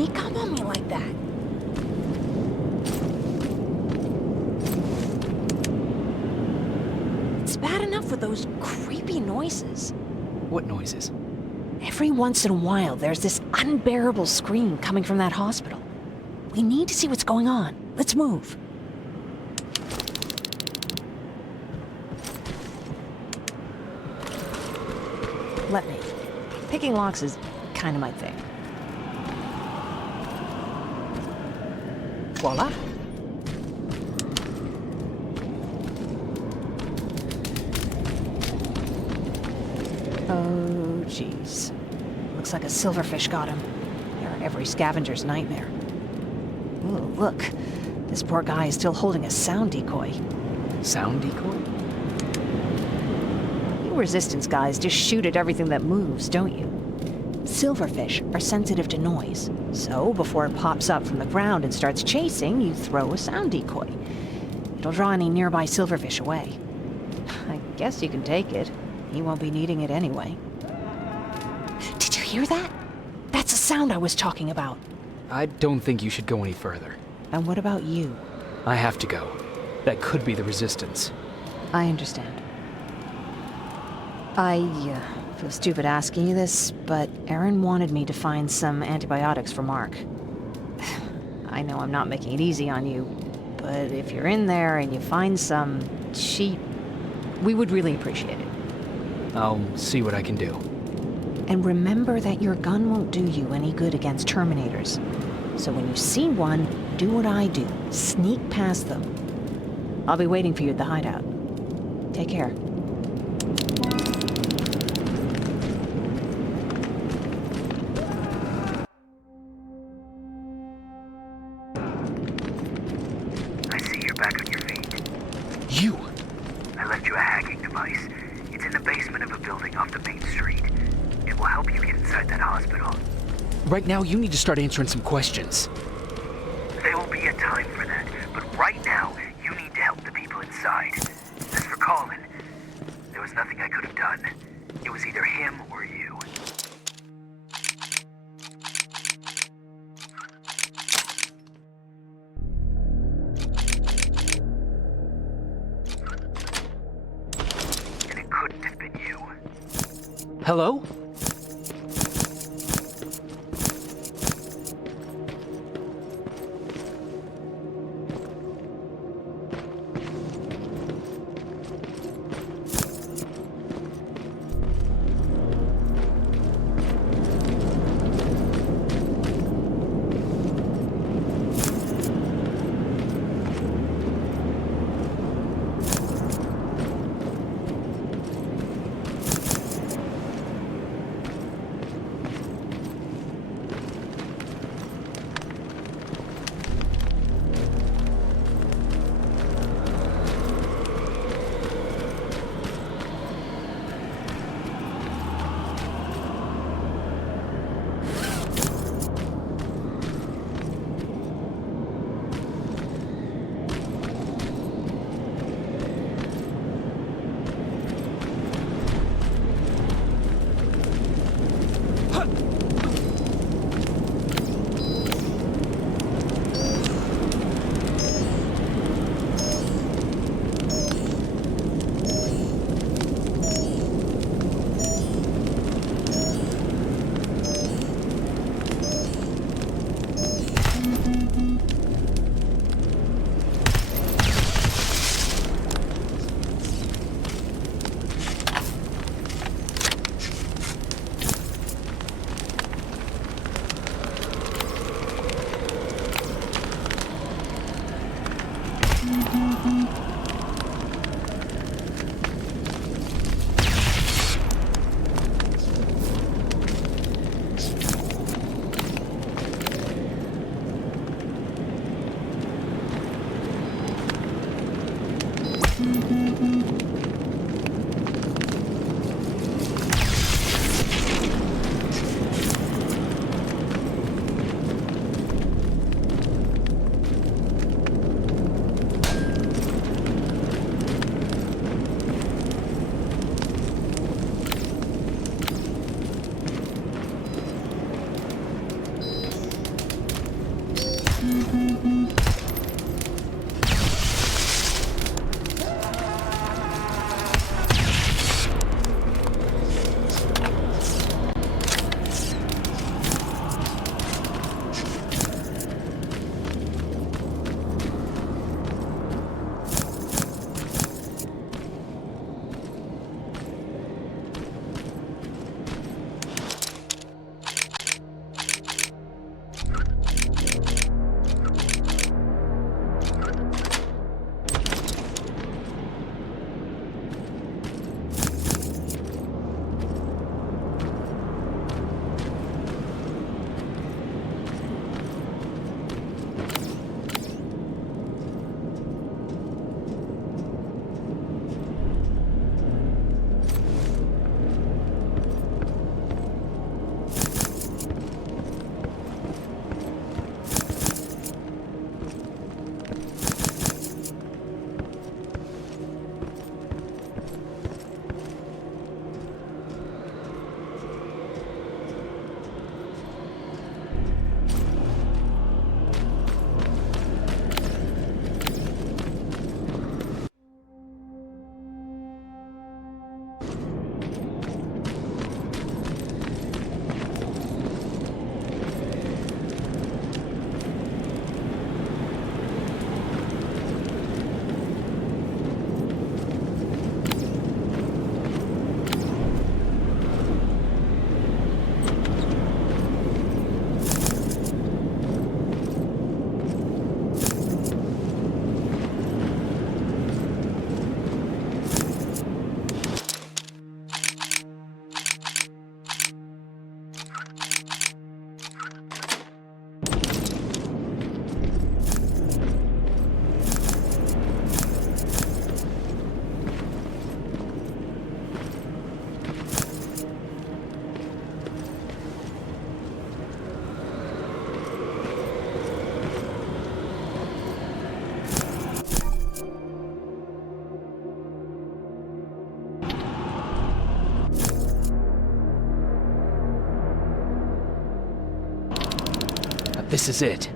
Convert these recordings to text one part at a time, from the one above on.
sneak up on me like that? It's bad enough with those creepy noises. What noises? Every once in a while, there's this unbearable scream coming from that hospital. We need to see what's going on. Let's move. Let me. Picking locks is kind of my thing. Voila. Oh, jeez. Looks like a silverfish got him. They're every scavenger's nightmare. Ooh, look. This poor guy is still holding a sound decoy. Sound decoy? You Resistance guys just shoot at everything that moves, don't you? Silverfish are sensitive to noise, so before it pops up from the ground and starts chasing, you throw a sound decoy. It'll draw any nearby silverfish away. I guess you can take it. He won't be needing it anyway. Did you hear that? That's the sound I was talking about. I don't think you should go any further. And what about you? I have to go. That could be the Resistance. I understand. I feel stupid asking you this, but Aaron wanted me to find some antibiotics for Mark. I know I'm not making it easy on you, but if you're in there and you find some, we would really appreciate it. I'll see what I can do. And remember that your gun won't do you any good against Terminators. So when you see one, do what I do. Sneak past them. I'll be waiting for you at the hideout. Take care. I see you're back on your feet. You! I left you a hacking device. It's in the basement of a building off the main street. It will help you get inside that hospital. Right now, you need to start answering some questions. There will be a time for that, but right now, you need to help the people inside. As for Colin, there was nothing I could have done. It was either him or you. And it couldn't have been you. Hello? This is it.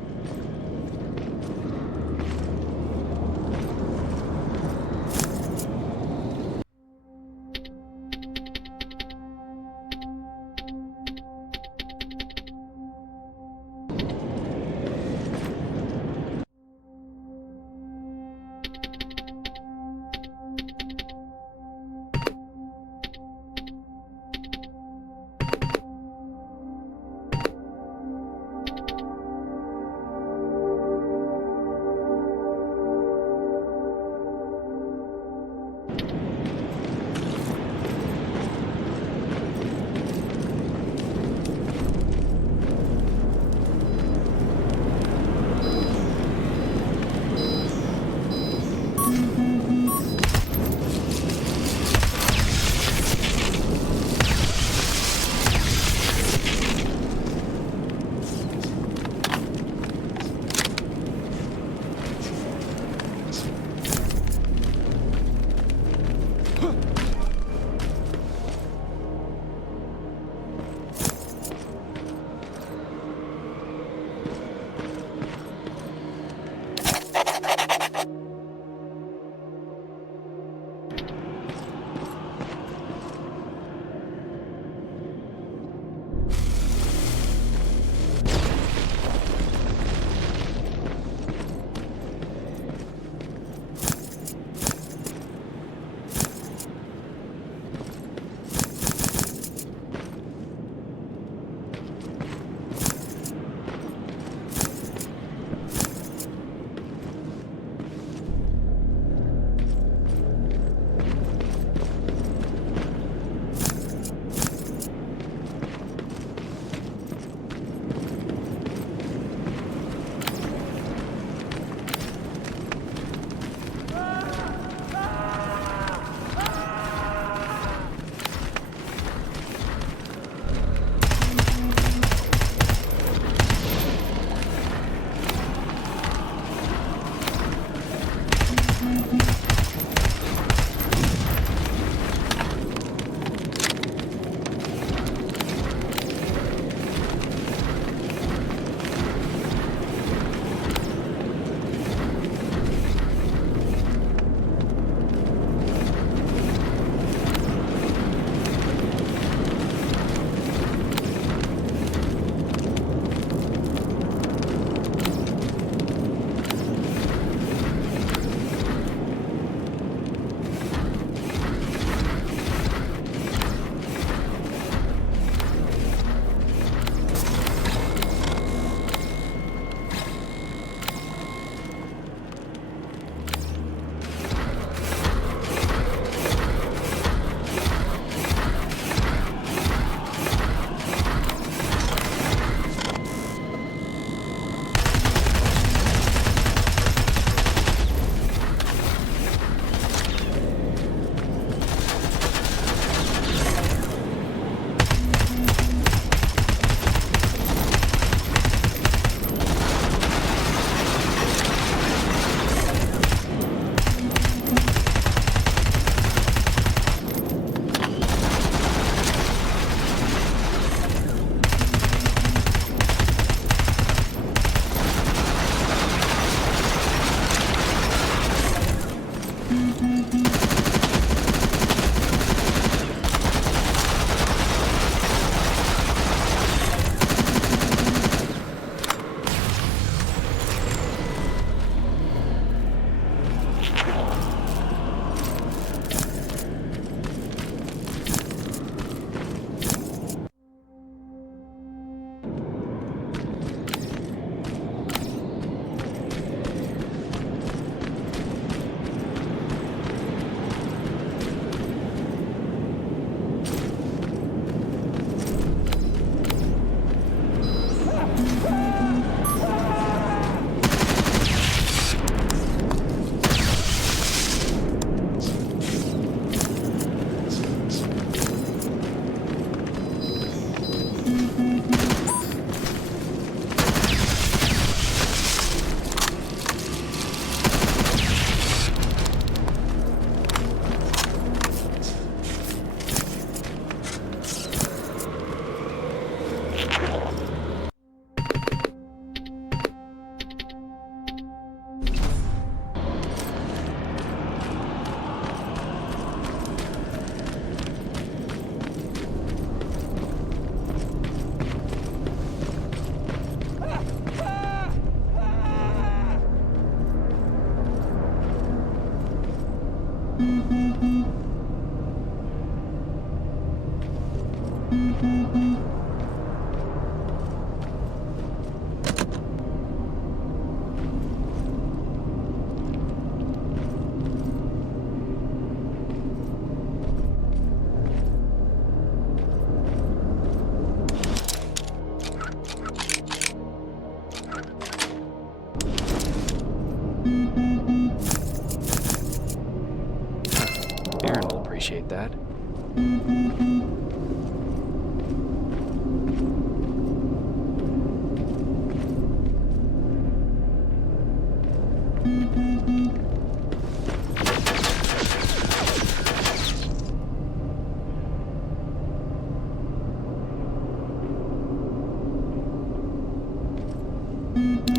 Aaron will appreciate that.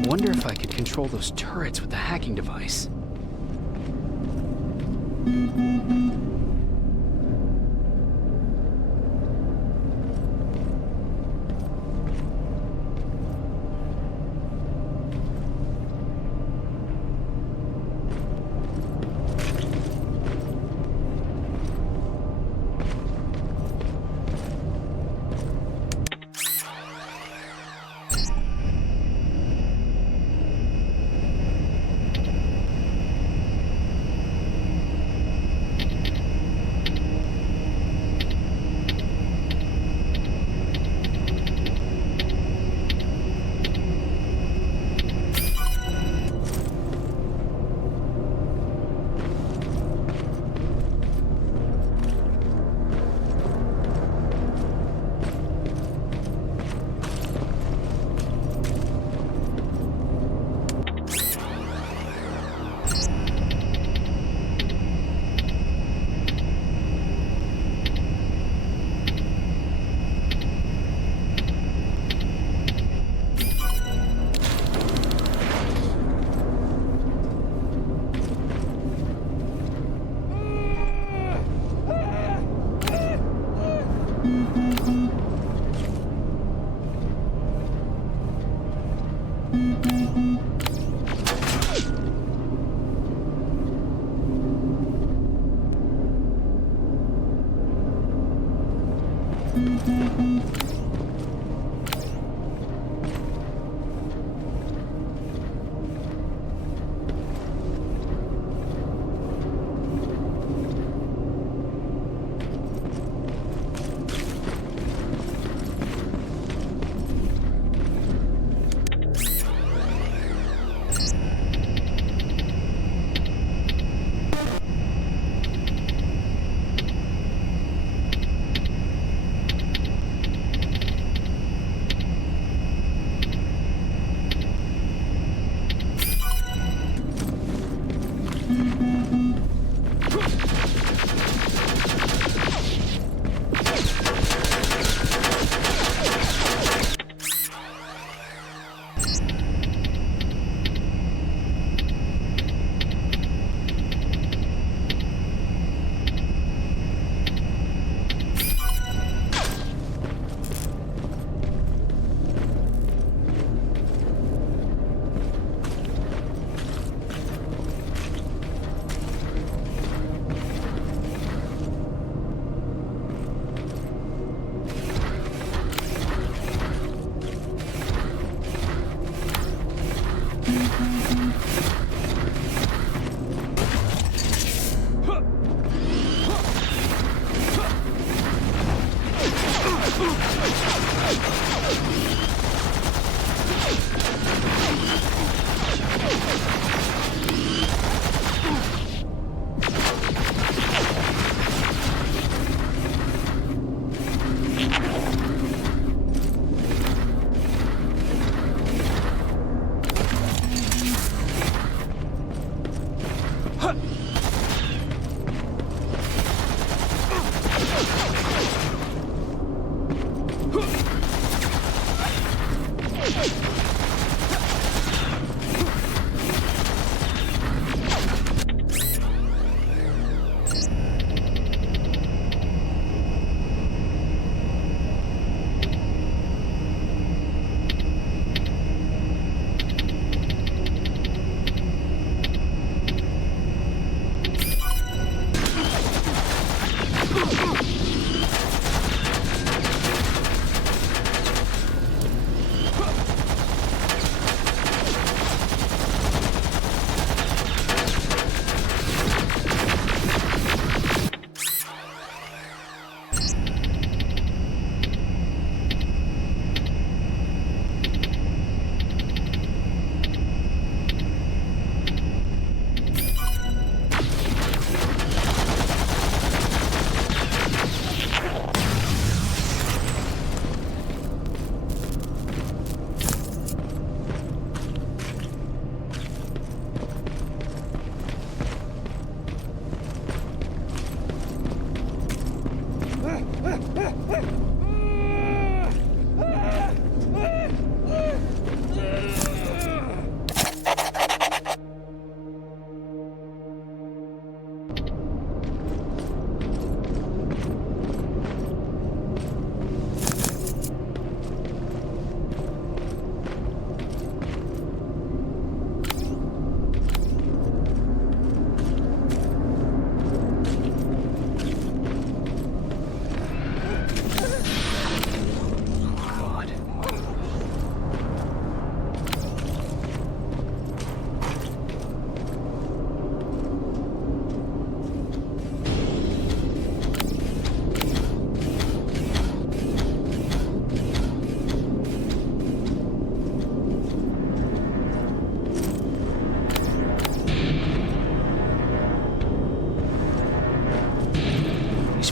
Wonder if I could control those turrets with the hacking device.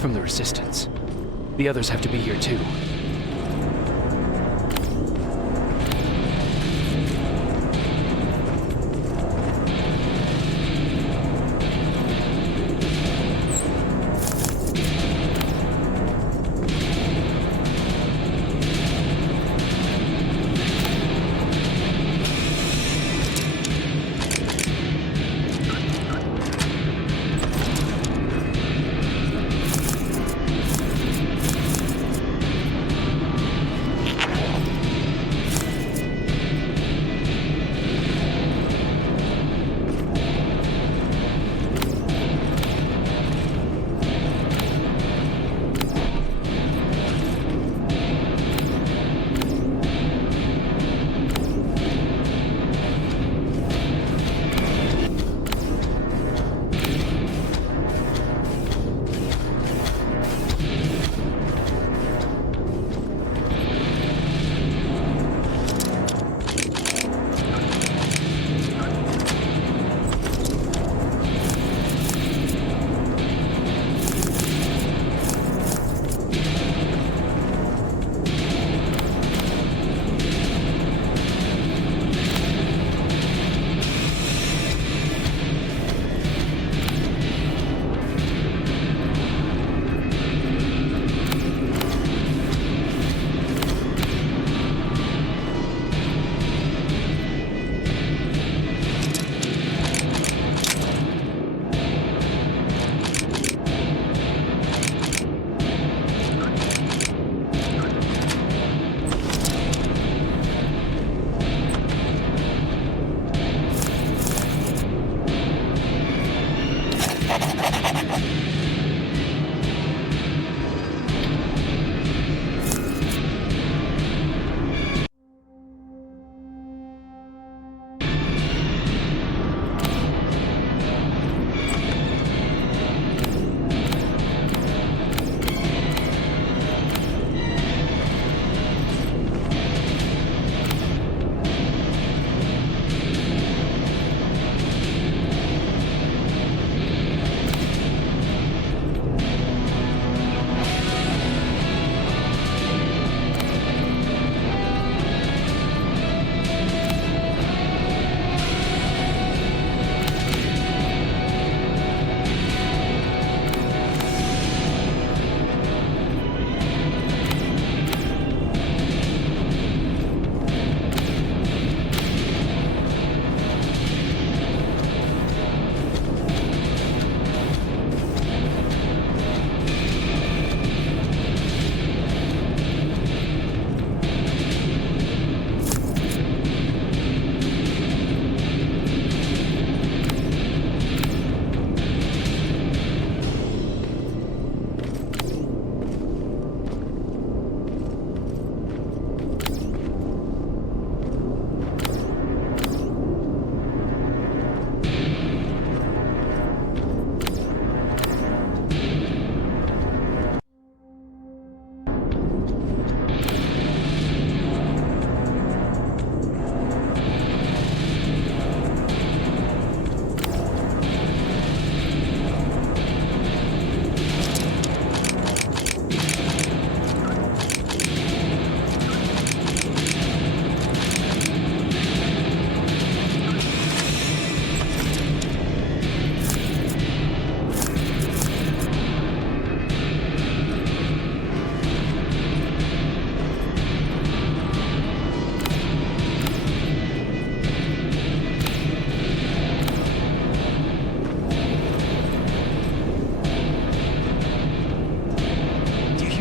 From the Resistance. The others have to be here too.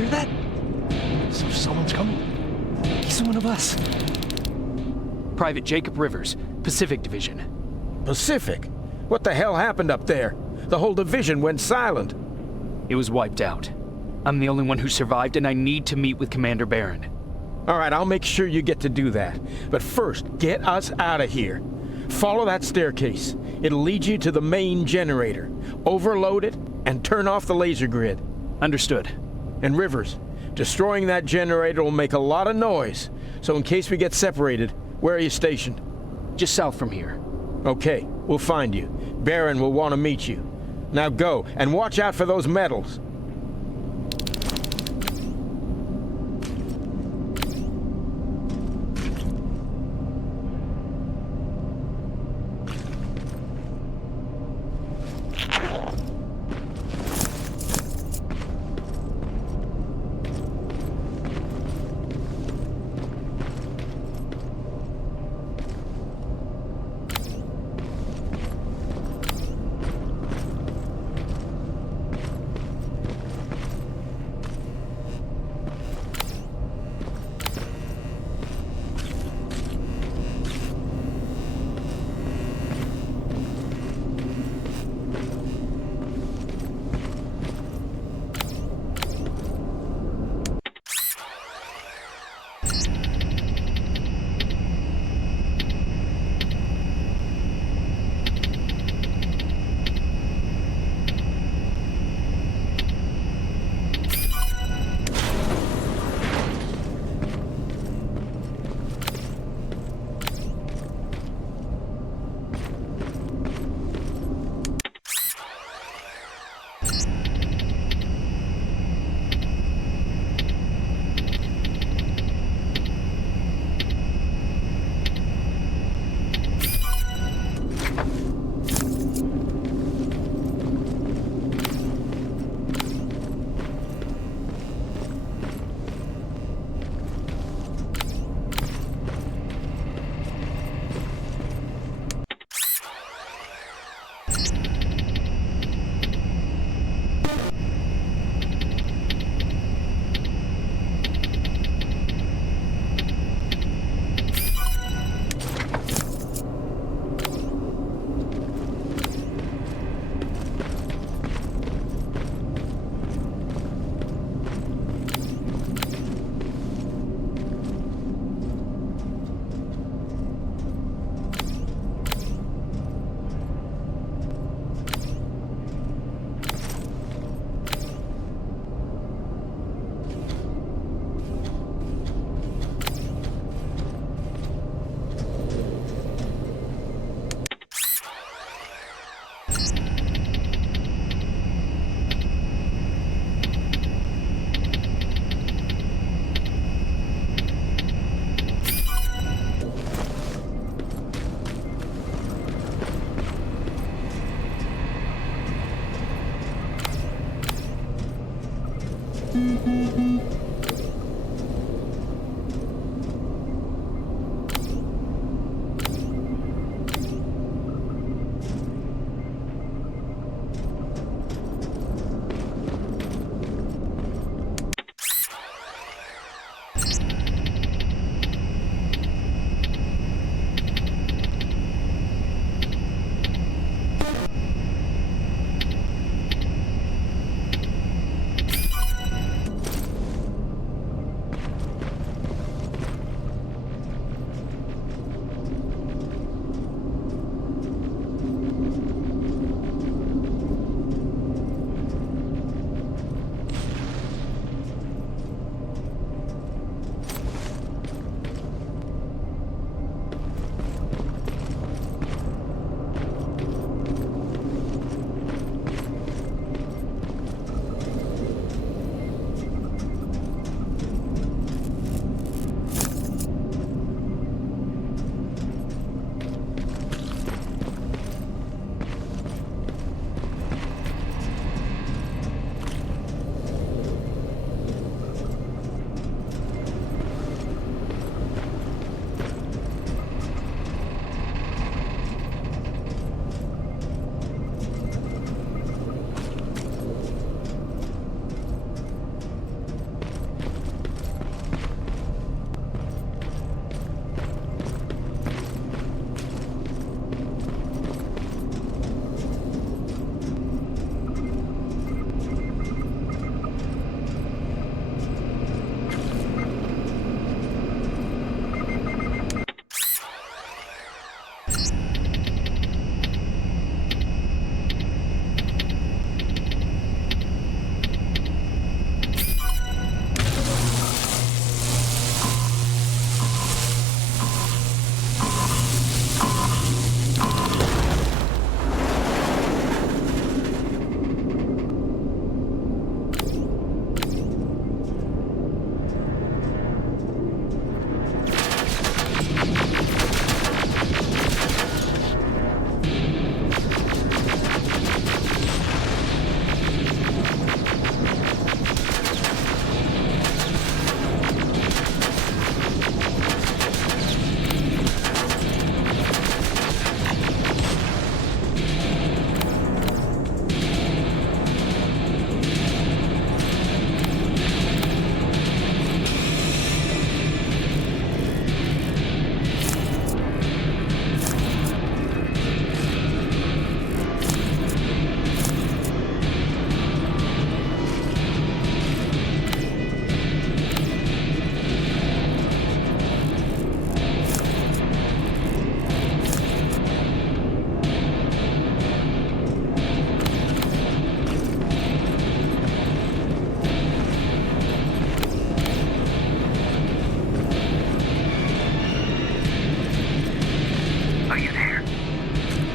hear that? Someone's coming. He's one of us. Private Jacob Rivers, Pacific Division. Pacific? What the hell happened up there? The whole division went silent. It was wiped out. I'm the only one who survived, and I need to meet with Commander Barron. All right, I'll make sure you get to do that. But first, get us out of here. Follow that staircase. It'll lead you to the main generator. Overload it and turn off the laser grid. Understood. And Rivers, destroying that generator will make a lot of noise. So in case we get separated, where are you stationed? Just south from here. Okay, we'll find you. Barron will want to meet you. Now go, and watch out for those medals.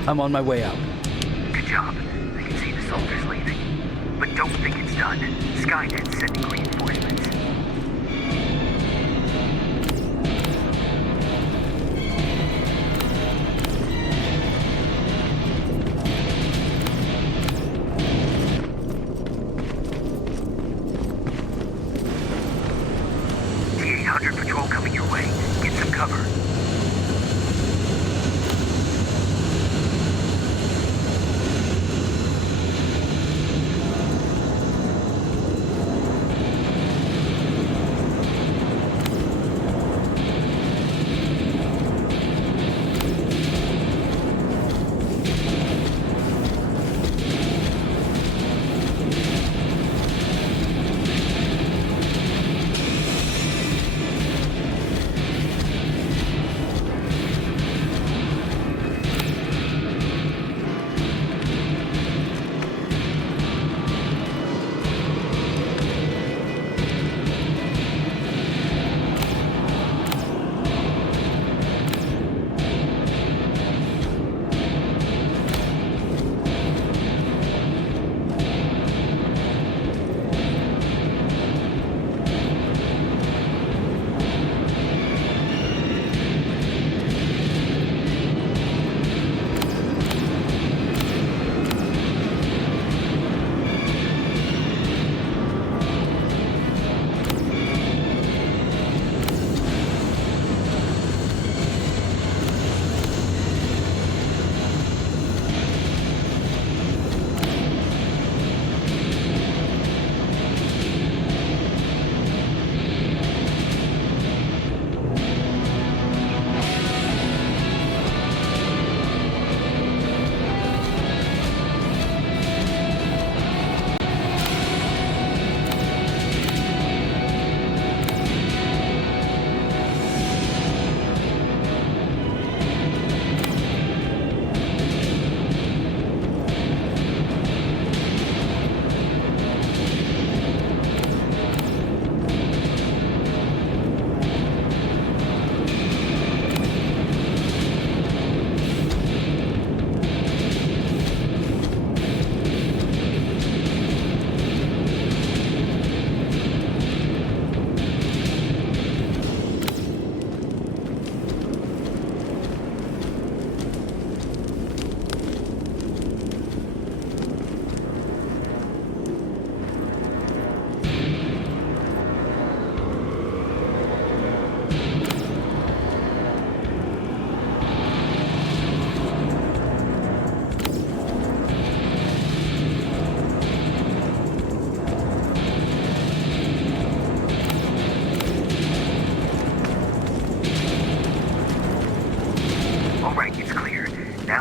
I'm on my way out. Good job. I can see the soldiers leaving. But don't think it's done. Skynet's sending reinforcements. T-800 patrol coming your way. Get some cover.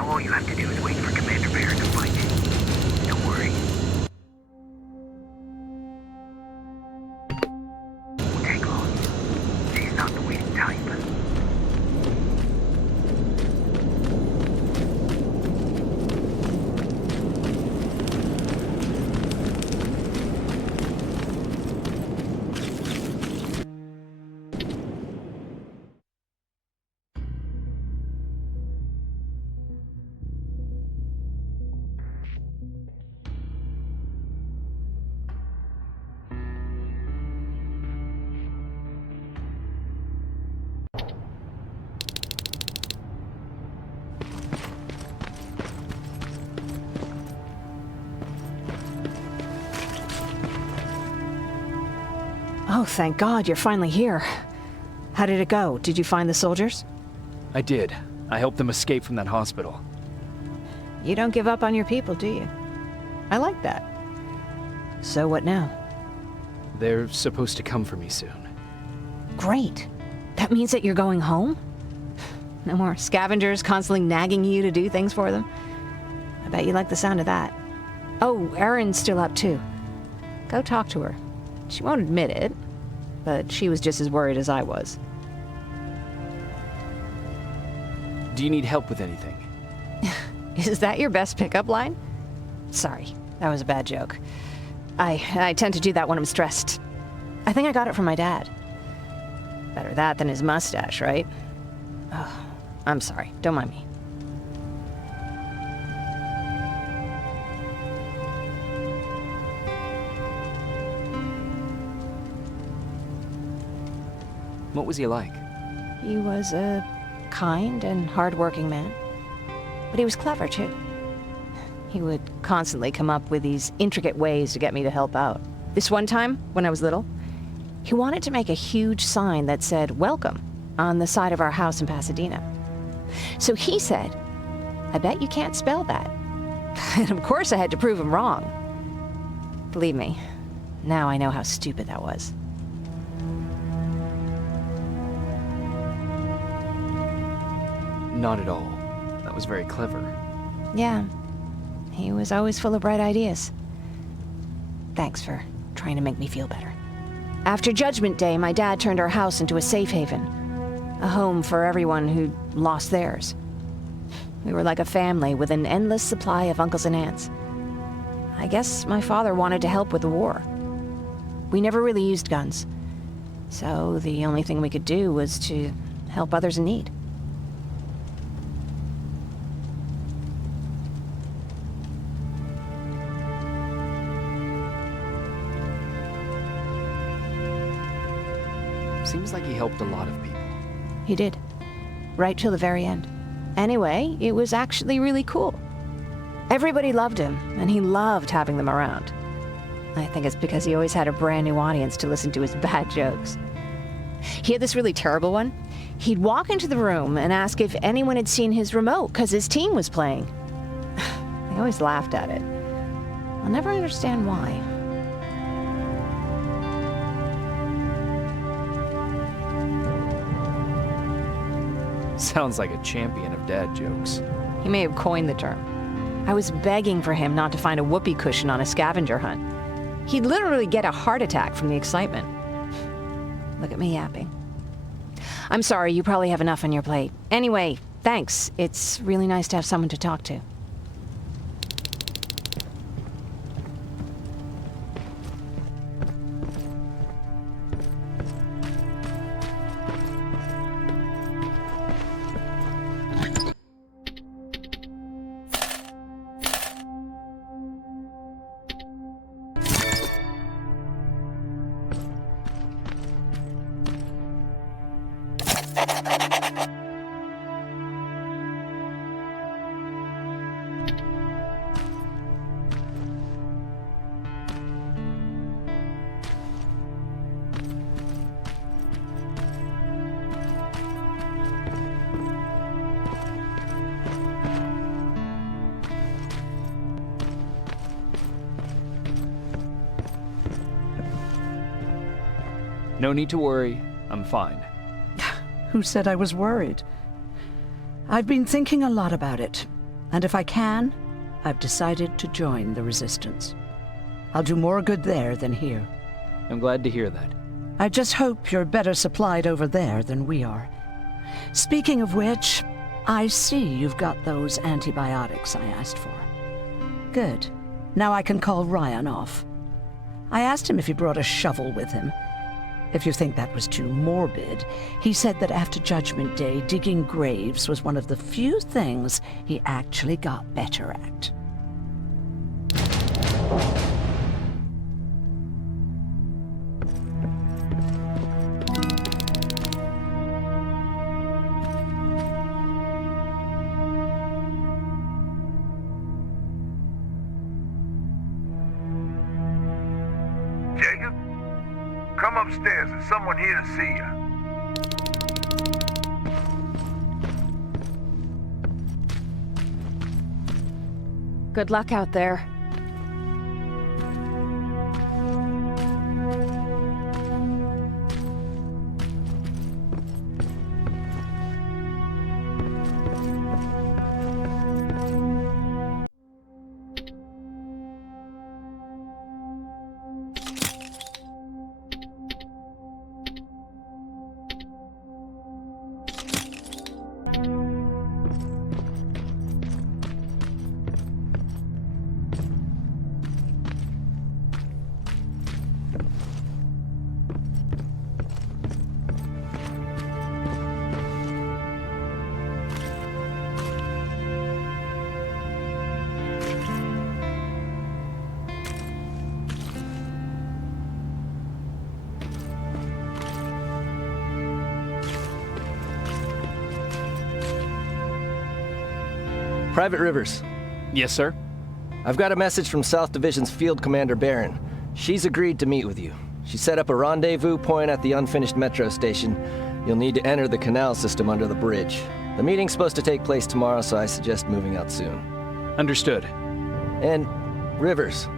All you have to do is wait for Commander Bear to find you. Don't worry. Won't take long. She's not the waiting type. Oh, thank God, you're finally here. How did it go? Did you find the soldiers? I did. I helped them escape from that hospital. You don't give up on your people, do you? I like that. So what now? They're supposed to come for me soon. Great. That means that you're going home? No more scavengers constantly nagging you to do things for them? I bet you like the sound of that. Oh, Erin's still up too. Go talk to her. She won't admit it, but she was just as worried as I was. Do you need help with anything? Is that your best pickup line? Sorry, that was a bad joke. I tend to do that when I'm stressed. I think I got it from my dad. Better that than his mustache, right? Oh, I'm sorry. Don't mind me. What was he like? He was a kind and hard-working man. But he was clever, too. He would constantly come up with these intricate ways to get me to help out. This one time, when I was little, he wanted to make a huge sign that said, "Welcome," on the side of our house in Pasadena. So he said, "I bet you can't spell that." And of course I had to prove him wrong. Believe me, now I know how stupid that was. Not at all. That was very clever. Yeah, he was always full of bright ideas. Thanks for trying to make me feel better. After Judgment Day, my dad turned our house into a safe haven. A home for everyone who'd lost theirs. We were like a family with an endless supply of uncles and aunts. I guess my father wanted to help with the war. We never really used guns, so the only thing we could do was to help others in need. Seems like he helped a lot of people. He did. Right till the very end. Anyway, it was actually really cool. Everybody loved him, and he loved having them around. I think it's because he always had a brand new audience to listen to his bad jokes. He had this really terrible one. He'd walk into the room and ask if anyone had seen his remote because his team was playing. I always laughed at it. I'll never understand why. Sounds like a champion of dad jokes. He may have coined the term. I was begging for him not to find a whoopee cushion on a scavenger hunt. He'd literally get a heart attack from the excitement. Look at me yapping. I'm sorry, you probably have enough on your plate. Anyway, thanks. It's really nice to have someone to talk to. No need to worry. I'm fine. Who said I was worried? I've been thinking a lot about it, and if I can, I've decided to join the Resistance. I'll do more good there than here. I'm glad to hear that. I just hope you're better supplied over there than we are. Speaking of which, I see you've got those antibiotics I asked for. Good. Now I can call Ryan off. I asked him if he brought a shovel with him. If you think that was too morbid, he said that after Judgment Day, digging graves was one of the few things he actually got better at. Jacob? Come upstairs, there's someone here to see you. Good luck out there. Private Rivers, Yes, sir? I've got a message from South Division's Field Commander Barron. She's agreed to meet with you. She set up a rendezvous point at the unfinished metro station. You'll need to enter the canal system under the bridge. The meeting's supposed to take place tomorrow, so I suggest moving out soon. Understood. And, Rivers,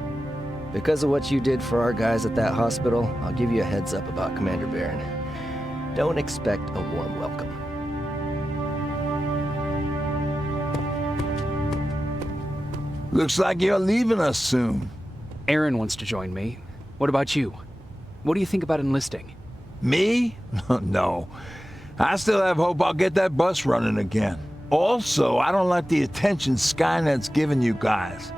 because of what you did for our guys at that hospital, I'll give you a heads up about Commander Barron. Don't expect a warm welcome. Looks like you're leaving us soon. Aaron wants to join me. What about you? What do you think about enlisting? Me? No. I still have hope I'll get that bus running again. Also, I don't like the attention Skynet's giving you guys.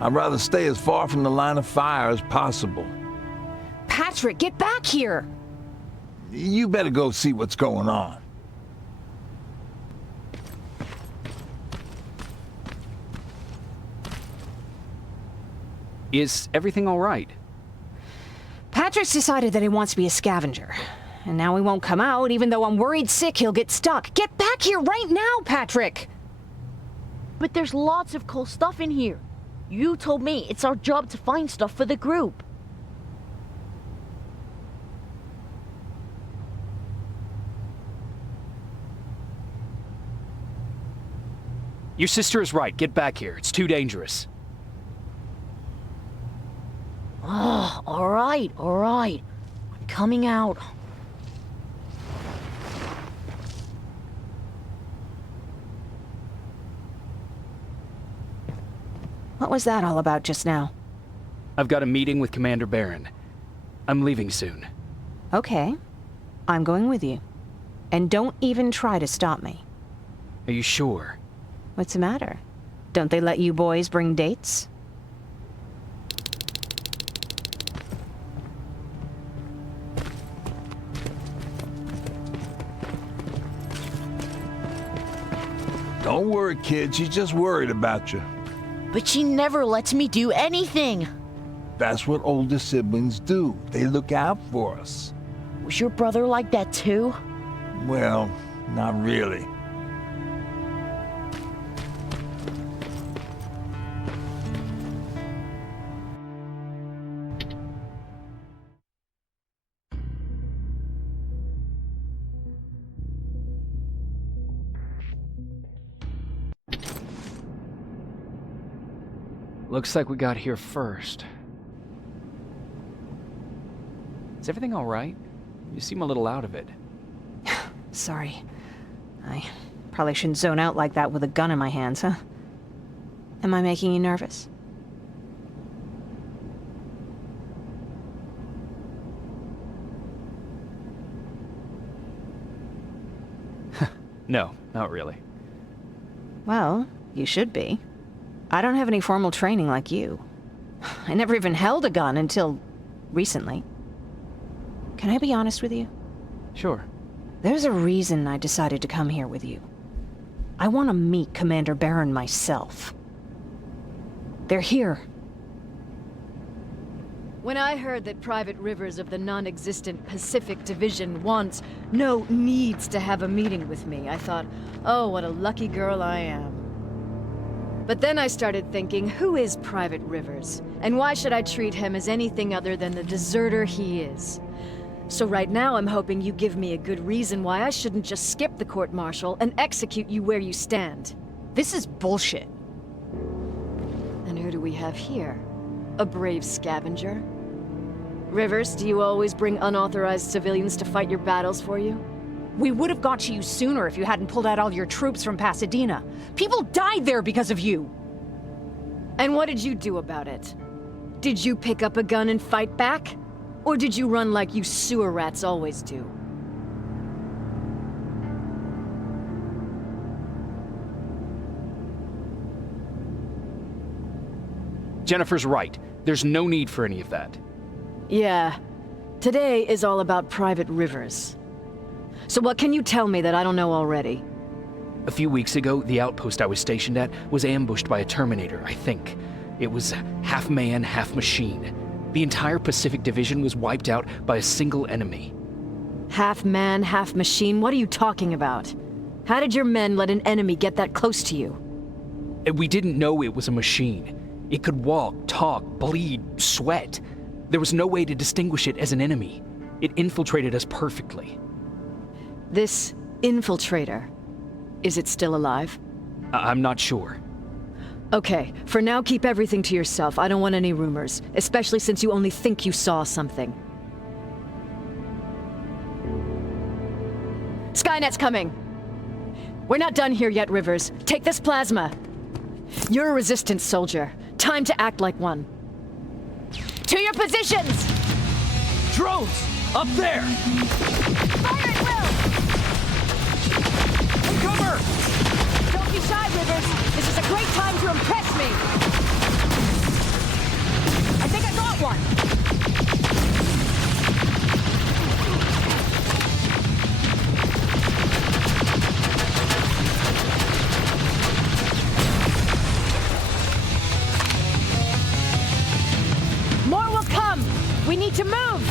I'd rather stay as far from the line of fire as possible. Patrick, get back here! You better go see what's going on. Is everything all right? Patrick's decided that he wants to be a scavenger. And now he won't come out, even though I'm worried sick he'll get stuck. Get back here right now, Patrick! But there's lots of cool stuff in here. You told me it's our job to find stuff for the group. Your sister is right. Get back here. It's too dangerous. Oh, all right. I'm coming out. What was that all about just now? I've got a meeting with Commander Barron. I'm leaving soon. Okay. I'm going with you. And don't even try to stop me. Are you sure? What's the matter? Don't they let you boys bring dates? Don't worry, kid. She's just worried about you. But she never lets me do anything. That's what older siblings do. They look out for us. Was your brother like that too? Well, not really. Looks like we got here first. Is everything all right? You seem a little out of it. Sorry. I probably shouldn't zone out like that with a gun in my hands, huh? Am I making you nervous? No, not really. Well, you should be. I don't have any formal training like you. I never even held a gun until recently. Can I be honest with you? Sure. There's a reason I decided to come here with you. I want to meet Commander Barron myself. They're here. When I heard that Private Rivers of the non-existent Pacific Division needs to have a meeting with me, I thought, oh, what a lucky girl I am. But then I started thinking, who is Private Rivers? And why should I treat him as anything other than the deserter he is? So right now I'm hoping you give me a good reason why I shouldn't just skip the court-martial and execute you where you stand. This is bullshit. And who do we have here? A brave scavenger? Rivers, do you always bring unauthorized civilians to fight your battles for you? We would have got to you sooner if you hadn't pulled out all your troops from Pasadena. People died there because of you! And what did you do about it? Did you pick up a gun and fight back? Or did you run like you sewer rats always do? Jennifer's right. There's no need for any of that. Yeah. Today is all about Private Rivers. So what can you tell me that I don't know already? A few weeks ago, the outpost I was stationed at was ambushed by a Terminator, I think. It was half man, half machine. The entire Pacific Division was wiped out by a single enemy. Half man, half machine? What are you talking about? How did your men let an enemy get that close to you? We didn't know it was a machine. It could walk, talk, bleed, sweat. There was no way to distinguish it as an enemy. It infiltrated us perfectly. This infiltrator, is it still alive? I'm not sure. Okay, for now keep everything to yourself. I don't want any rumors, especially since you only think you saw something. Skynet's coming! We're not done here yet, Rivers. Take this plasma. You're a Resistance soldier. Time to act like one. To your positions! Drones! Up there! Fire at will! Cover! Don't be shy, Rivers. This is a great time to impress me. I think I got one. More will come. We need to move.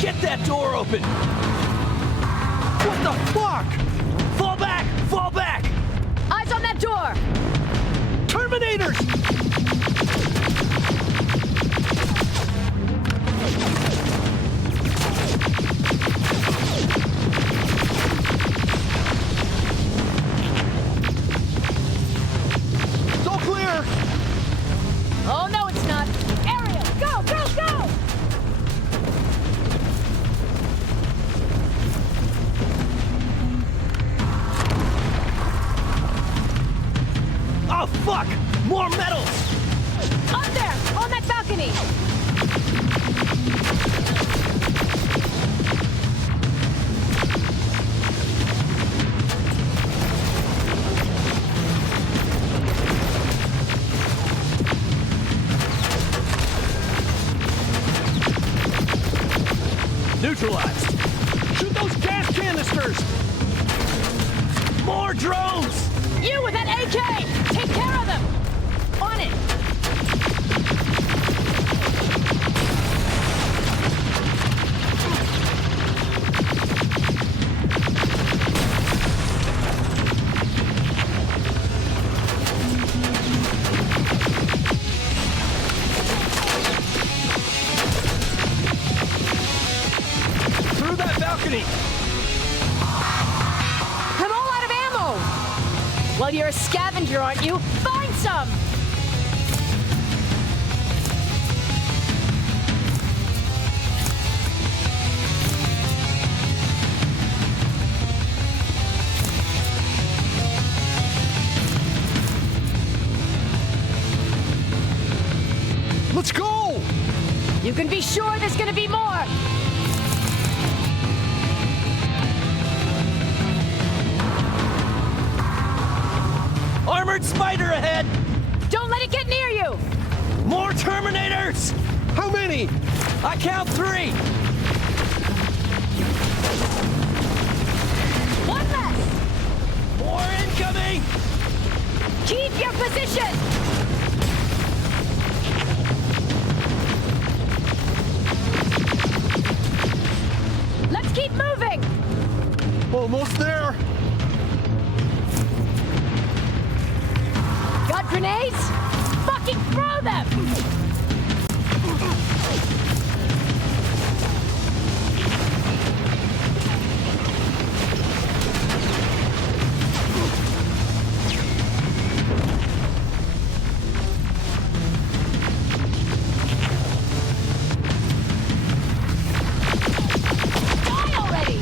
Get that door open! What the fuck? Fall back! Fall back! Eyes on that door! Terminators! It's all clear! Oh, no, it's not. Ariel, go, go, go! Oh, fuck! More metals! Up there, on that balcony! Neutralized! Shoot those gas canisters! More drones! You with that AK! Take care of them! On it! Through that balcony! I'm all out of ammo! Well, you're a scavenger, aren't you? Find some! Let's go! You can be sure there's gonna be more! Armored spider ahead! Don't let it get near you! More Terminators! How many? I count 3! One less! More incoming! Keep your position! Let's keep moving! Almost there! Got grenades? Fucking throw them! Die already!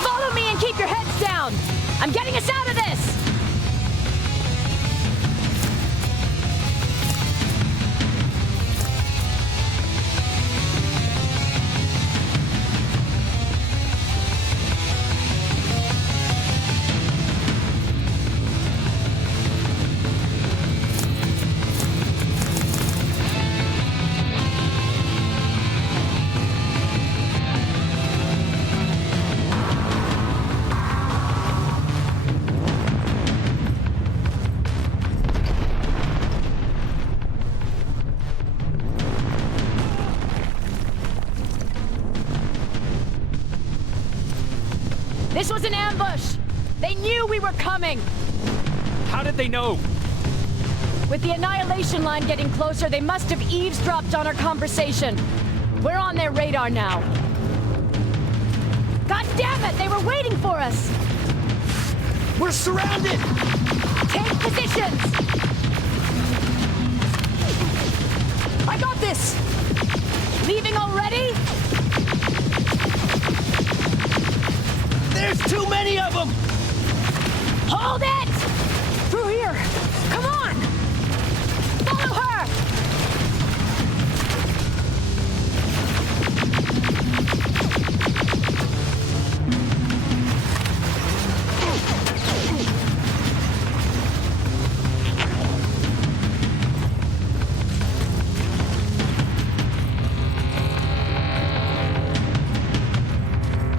Follow me and keep your heads down! I'm getting us out of this! This was an ambush! They knew we were coming! How did they know? With the annihilation line getting closer, they must have eavesdropped on our conversation. We're on their radar now. God damn it! They were waiting for us! We're surrounded! Take positions! I got this! Leaving already? There's too many of them! Hold it! Through here! Come on! Follow her!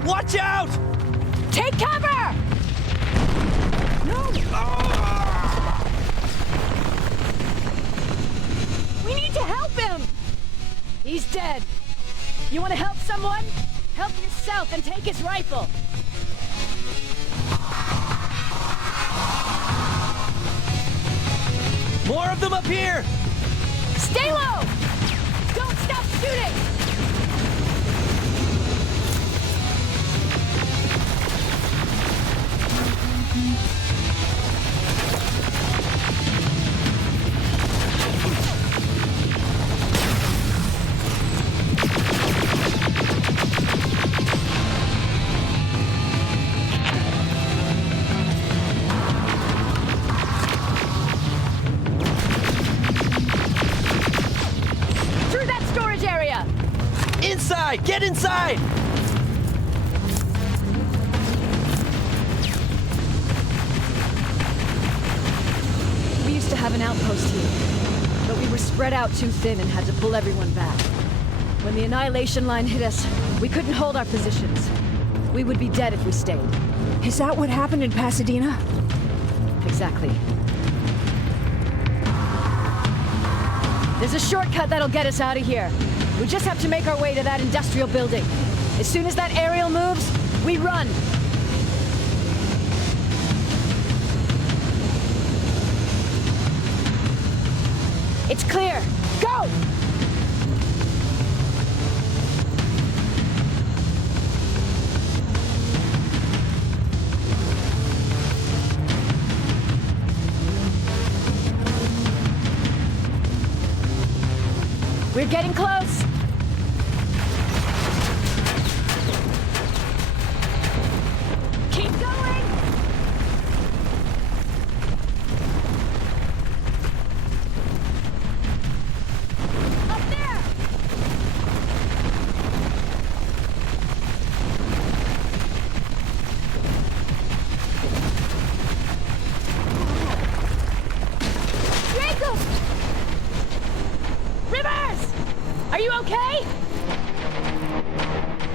Watch out! Take cover! No! We need to help him! He's dead. You want to help someone? Help yourself and take his rifle. More of them up here! Stay low! Don't stop shooting! Through that storage area! Inside! Get inside! We used to have an outpost here, but we were spread out too thin and had to pull everyone back. When the annihilation line hit us, we couldn't hold our positions. We would be dead if we stayed. Is that what happened in Pasadena? Exactly. There's a shortcut that'll get us out of here. We just have to make our way to that industrial building. As soon as that aerial moves, we run. It's clear. Go! We're getting close. Keep going. Up there. Jacob! Rivers! Are you okay?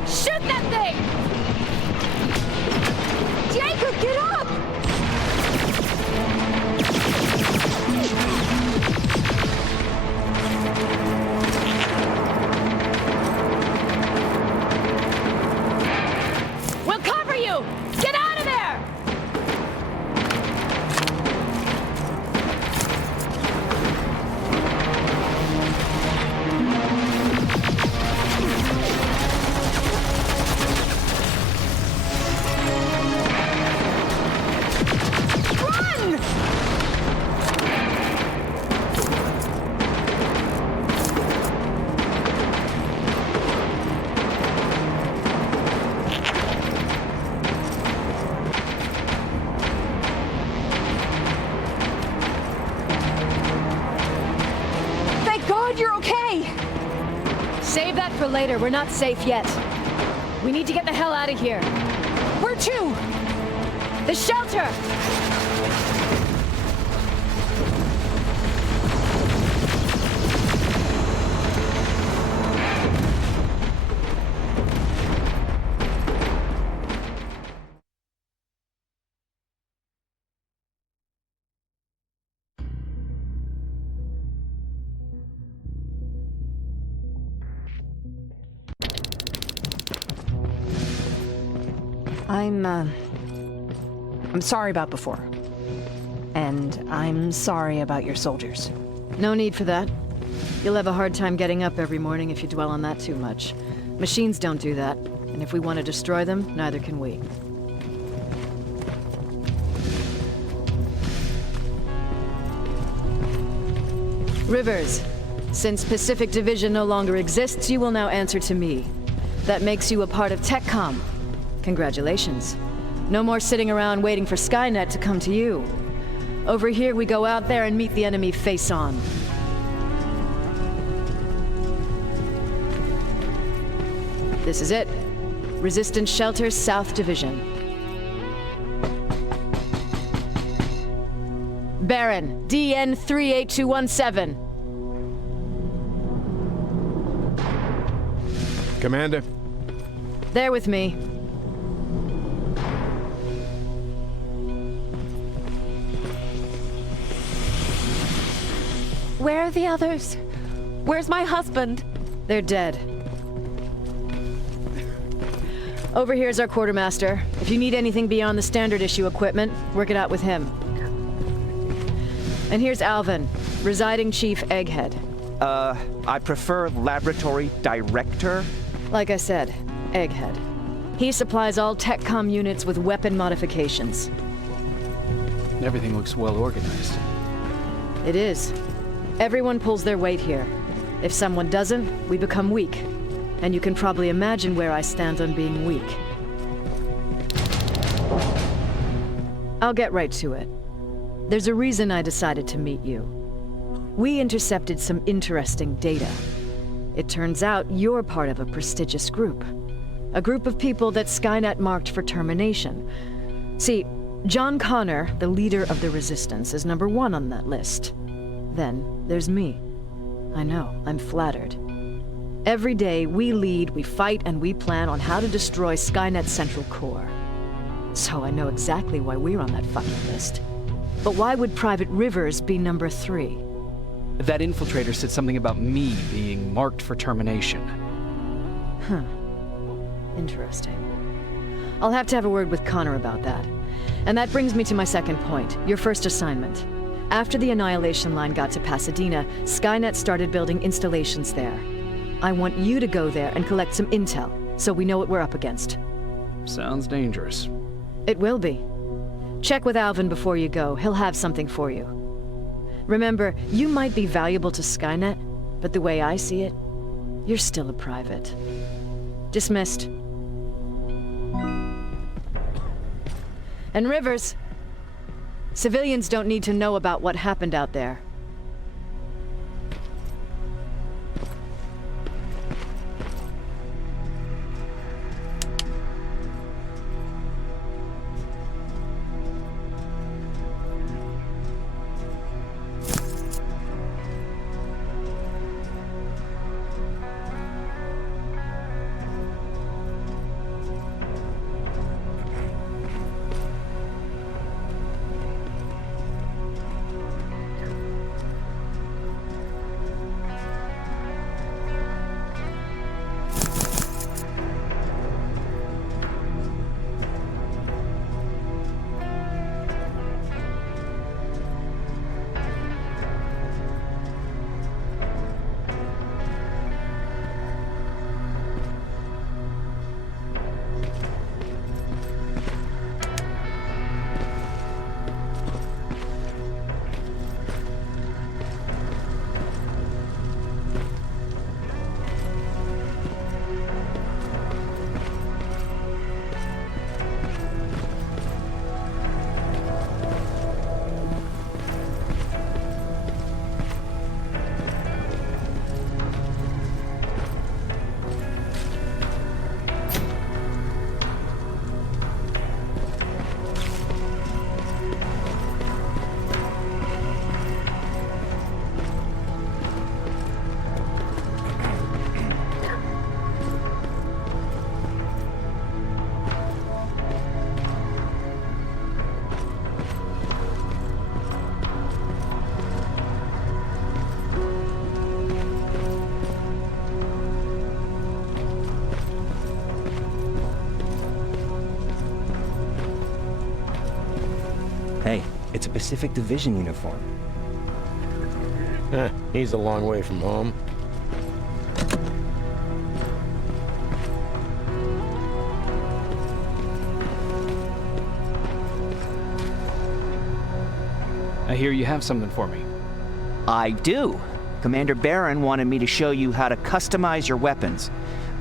Shoot that thing! Jacob, get up! We'll cover you! Get out of there! Run! Thank God you're okay! Save that for later. We're not safe yet. We need to get the hell out of here. Where to? The shelter! I'm sorry about before. And I'm sorry about your soldiers. No need for that. You'll have a hard time getting up every morning if you dwell on that too much. Machines don't do that, and if we want to destroy them, neither can we. Rivers, since Pacific Division no longer exists, you will now answer to me. That makes you a part of TechCom. Congratulations. No more sitting around waiting for Skynet to come to you. Over here, we go out there and meet the enemy face on. This is it. Resistance Shelter, South Division. Baron, DN 38217. Commander. There with me. Where are the others? Where's my husband? They're dead. Over here's our quartermaster. If you need anything beyond the standard issue equipment, work it out with him. And here's Alvin, residing chief Egghead. I prefer laboratory director. Like I said, Egghead. He supplies all TechCom units with weapon modifications. Everything looks well organized. It is. Everyone pulls their weight here. If someone doesn't, we become weak. And you can probably imagine where I stand on being weak. I'll get right to it. There's a reason I decided to meet you. We intercepted some interesting data. It turns out you're part of a prestigious group. A group of people that Skynet marked for termination. See, John Connor, the leader of the Resistance, is #1 on that list. Then there's me. I know, I'm flattered. Every day, we lead, we fight, and we plan on how to destroy Skynet's central core. So I know exactly why we're on that fucking list. But why would Private Rivers be #3? That infiltrator said something about me being marked for termination. Huh. Interesting. I'll have to have a word with Connor about that. And that brings me to my second point, your first assignment. After the Annihilation Line got to Pasadena, Skynet started building installations there. I want you to go there and collect some intel, so we know what we're up against. Sounds dangerous. It will be. Check with Alvin before you go. He'll have something for you. Remember, you might be valuable to Skynet, but the way I see it, you're still a private. Dismissed. And Rivers, civilians don't need to know about what happened out there. Hey, it's a Pacific Division uniform. He's a long way from home. I hear you have something for me. I do. Commander Barron wanted me to show you how to customize your weapons.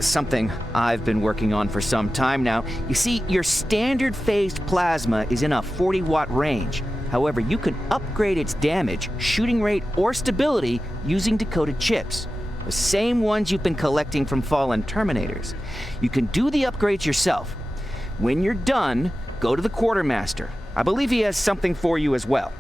Something I've been working on for some time now. You see, your standard phased plasma is in a 40-watt range. However, you can upgrade its damage, shooting rate, or stability using decoded chips. The same ones you've been collecting from fallen Terminators. You can do the upgrades yourself. When you're done, go to the Quartermaster. I believe he has something for you as well.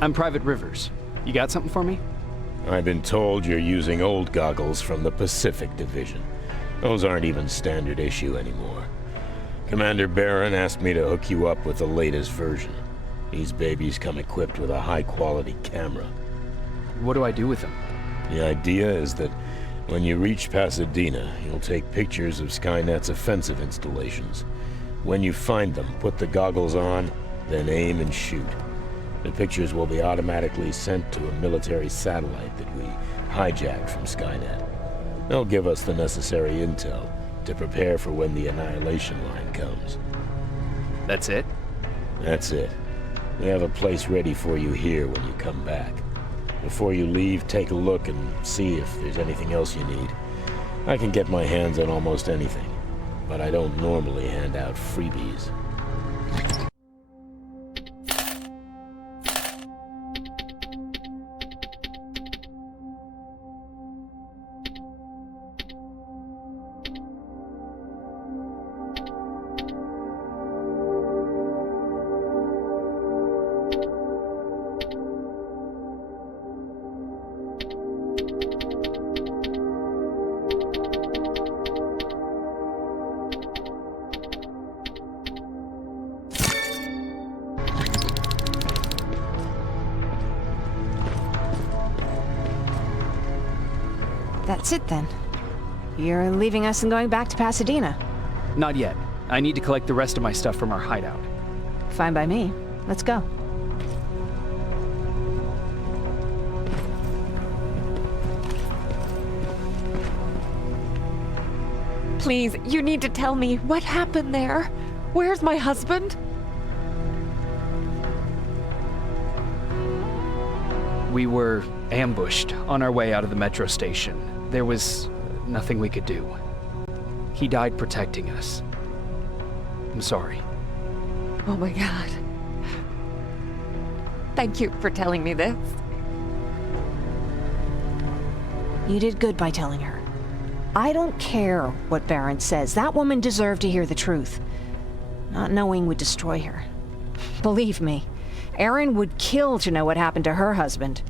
I'm Private Rivers. You got something for me? I've been told you're using old goggles from the Pacific Division. Those aren't even standard issue anymore. Commander Barron asked me to hook you up with the latest version. These babies come equipped with a high-quality camera. What do I do with them? The idea is that when you reach Pasadena, you'll take pictures of Skynet's offensive installations. When you find them, put the goggles on, then aim and shoot. The pictures will be automatically sent to a military satellite that we hijacked from Skynet. They'll give us the necessary intel to prepare for when the annihilation line comes. That's it? That's it. We have a place ready for you here when you come back. Before you leave, take a look and see if there's anything else you need. I can get my hands on almost anything, but I don't normally hand out freebies. That's it then. You're leaving us and going back to Pasadena. Not yet. I need to collect the rest of my stuff from our hideout. Fine by me. Let's go. Please, you need to tell me what happened there. Where's my husband? We were ambushed on our way out of the metro station. There was nothing we could do. He died protecting us. I'm sorry. Oh my God. Thank you for telling me this. You did good by telling her. I don't care what Barron says. That woman deserved to hear the truth. Not knowing would destroy her. Believe me, Erin would kill to know what happened to her husband.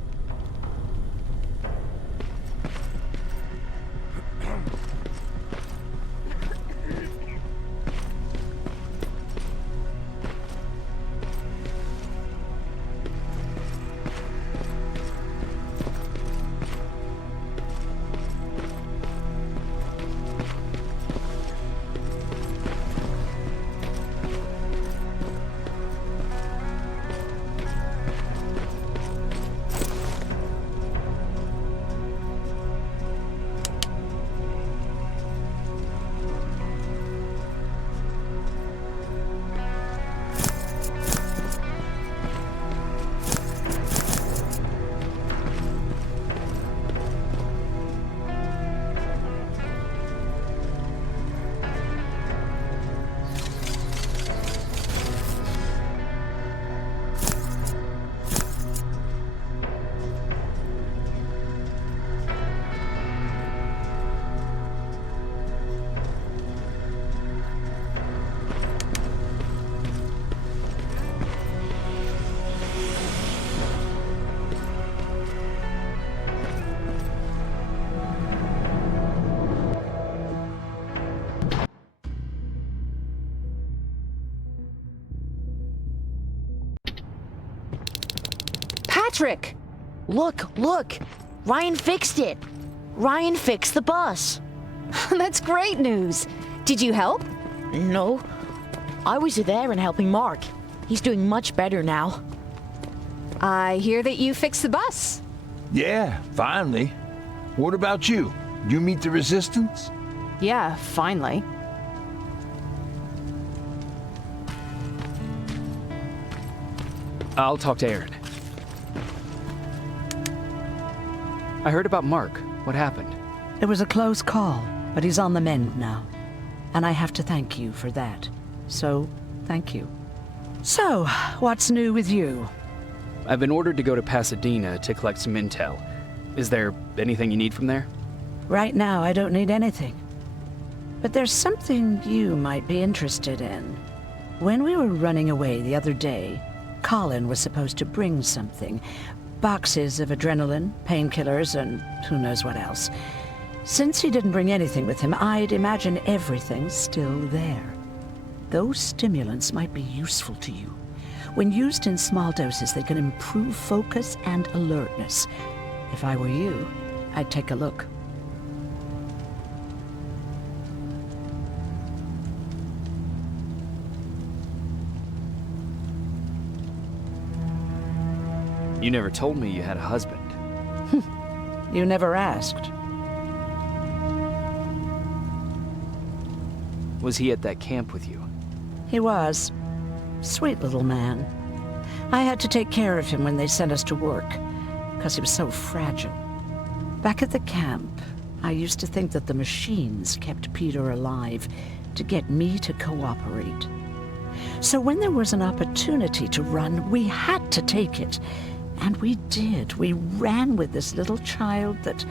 Patrick! Look! Ryan fixed it! Ryan fixed the bus! That's great news. Did you help? No. I was there and helping Mark. He's doing much better now. I hear that you fixed the bus. Yeah, finally. What about you? You meet the Resistance? Yeah, finally. I'll talk to Aaron. I heard about Mark. What happened? It was a close call, but he's on the mend now. And I have to thank you for that. So, thank you. So, what's new with you? I've been ordered to go to Pasadena to collect some intel. Is there anything you need from there? Right now, I don't need anything. But there's something you might be interested in. When we were running away the other day, Colin was supposed to bring something. Boxes of adrenaline, painkillers, and who knows what else. Since he didn't bring anything with him, I'd imagine everything's still there. Those stimulants might be useful to you. When used in small doses, they can improve focus and alertness. If I were you, I'd take a look. You never told me you had a husband. You never asked. Was he at that camp with you? He was. Sweet little man. I had to take care of him when they sent us to work, because he was so fragile. Back at the camp, I used to think that the machines kept Peter alive to get me to cooperate. So when there was an opportunity to run, we had to take it. And we did. We ran with this little child that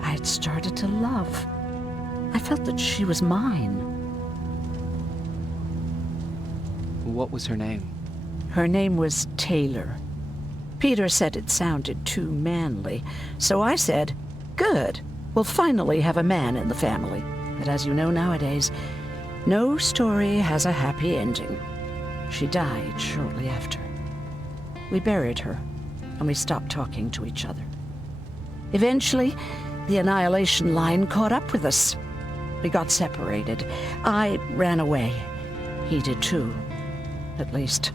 I had started to love. I felt that she was mine. What was her name? Her name was Taylor. Peter said it sounded too manly, so I said, good, we'll finally have a man in the family. But as you know nowadays, no story has a happy ending. She died shortly after. We buried her, and we stopped talking to each other. Eventually, the Annihilation Line caught up with us. We got separated. I ran away. He did too. At least,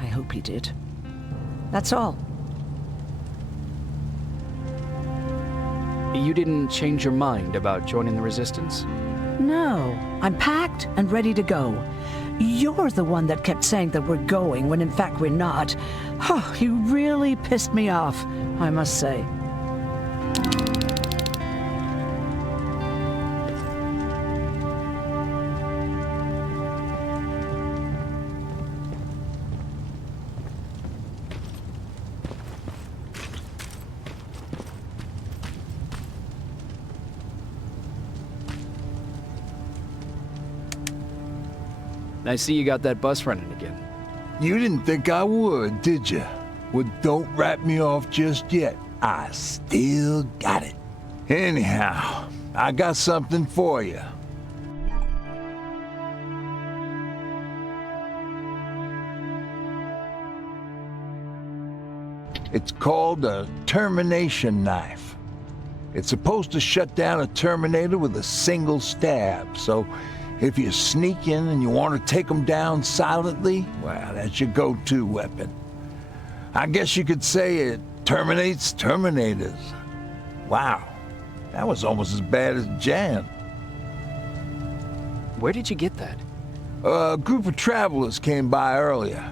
I hope he did. That's all. You didn't change your mind about joining the Resistance? No, I'm packed and ready to go. You're the one that kept saying that we're going when in fact we're not. Oh, you really pissed me off, I must say. I see you got that bus running again. You didn't think I would, did you? Well, don't wrap me off just yet. I still got it. Anyhow, I got something for you. It's called a termination knife. It's supposed to shut down a Terminator with a single stab, so if you sneak in and you want to take them down silently, well, that's your go-to weapon. I guess you could say it terminates Terminators. Wow, that was almost as bad as Jan. Where did you get that? A group of travelers came by earlier.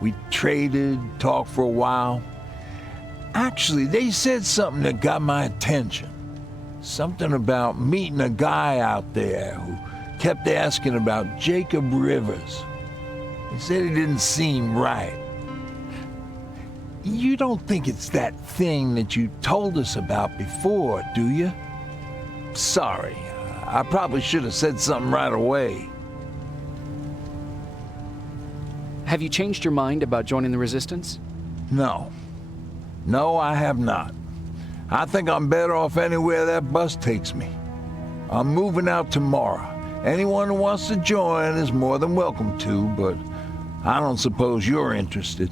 We traded, talked for a while. Actually, they said something that got my attention. Something about meeting a guy out there who kept asking about Jacob Rivers. He said he didn't seem right. You don't think it's that thing that you told us about before, do you? Sorry, I probably should have said something right away. Have you changed your mind about joining the Resistance? No. No, I have not. I think I'm better off anywhere that bus takes me. I'm moving out tomorrow. Anyone who wants to join is more than welcome to, but I don't suppose you're interested.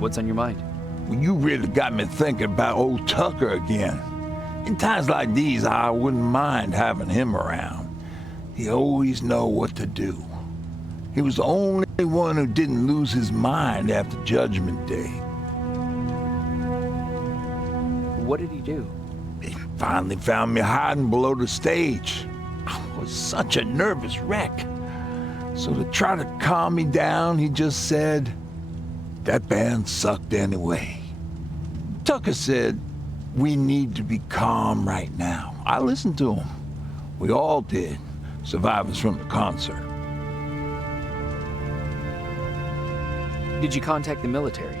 What's on your mind? Well, you really got me thinking about old Tucker again. In times like these, I wouldn't mind having him around. He always know what to do. He was the only one who didn't lose his mind after Judgment Day. What did he do? He finally found me hiding below the stage. I was such a nervous wreck. So to try to calm me down, he just said, "That band sucked anyway." Tucker said, "We need to be calm right now." I listened to him. We all did, survivors from the concert. Did you contact the military?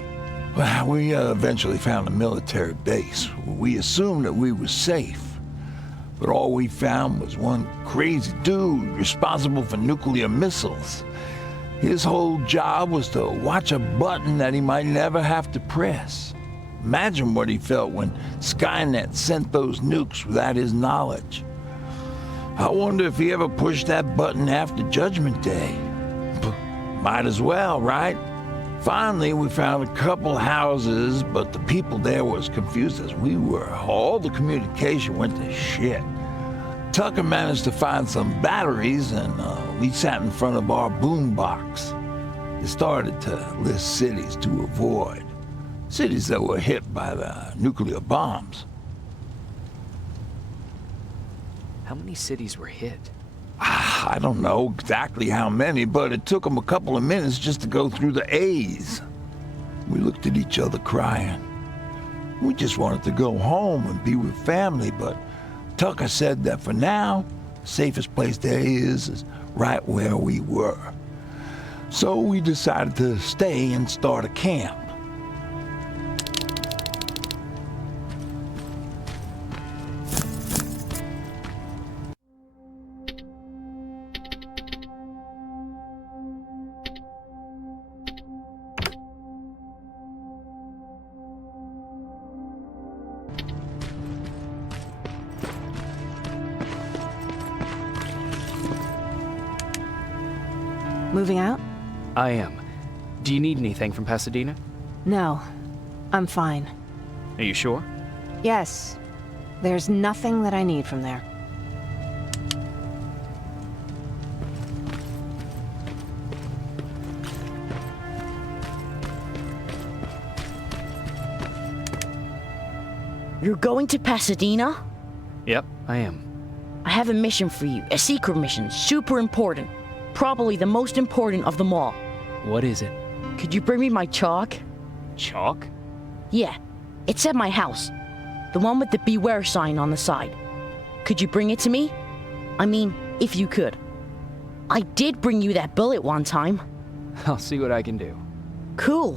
Well, we eventually found a military base. We assumed that we were safe. But all we found was one crazy dude responsible for nuclear missiles. His whole job was to watch a button that he might never have to press. Imagine what he felt when Skynet sent those nukes without his knowledge. I wonder if he ever pushed that button after Judgment Day. Might as well, right? Finally, we found a couple houses, but the people there were as confused as we were. All the communication went to shit. Tucker managed to find some batteries, and we sat in front of our boombox. It started to list cities to avoid. Cities that were hit by the nuclear bombs. How many cities were hit? I don't know exactly how many, but it took them a couple of minutes just to go through the A's. We looked at each other crying. We just wanted to go home and be with family, but Tucker said that for now, the safest place there is right where we were. So we decided to stay and start a camp. Moving out? I am. Do you need anything from Pasadena? No. I'm fine. Are you sure? Yes. There's nothing that I need from there. You're going to Pasadena? Yep, I am. I have a mission for you. A secret mission. Super important. Probably the most important of them all. What is it? Could you bring me my chalk? Chalk? Yeah. It's at my house. The one with the beware sign on the side. Could you bring it to me? I mean, if you could. I did bring you that bullet one time. I'll see what I can do. Cool.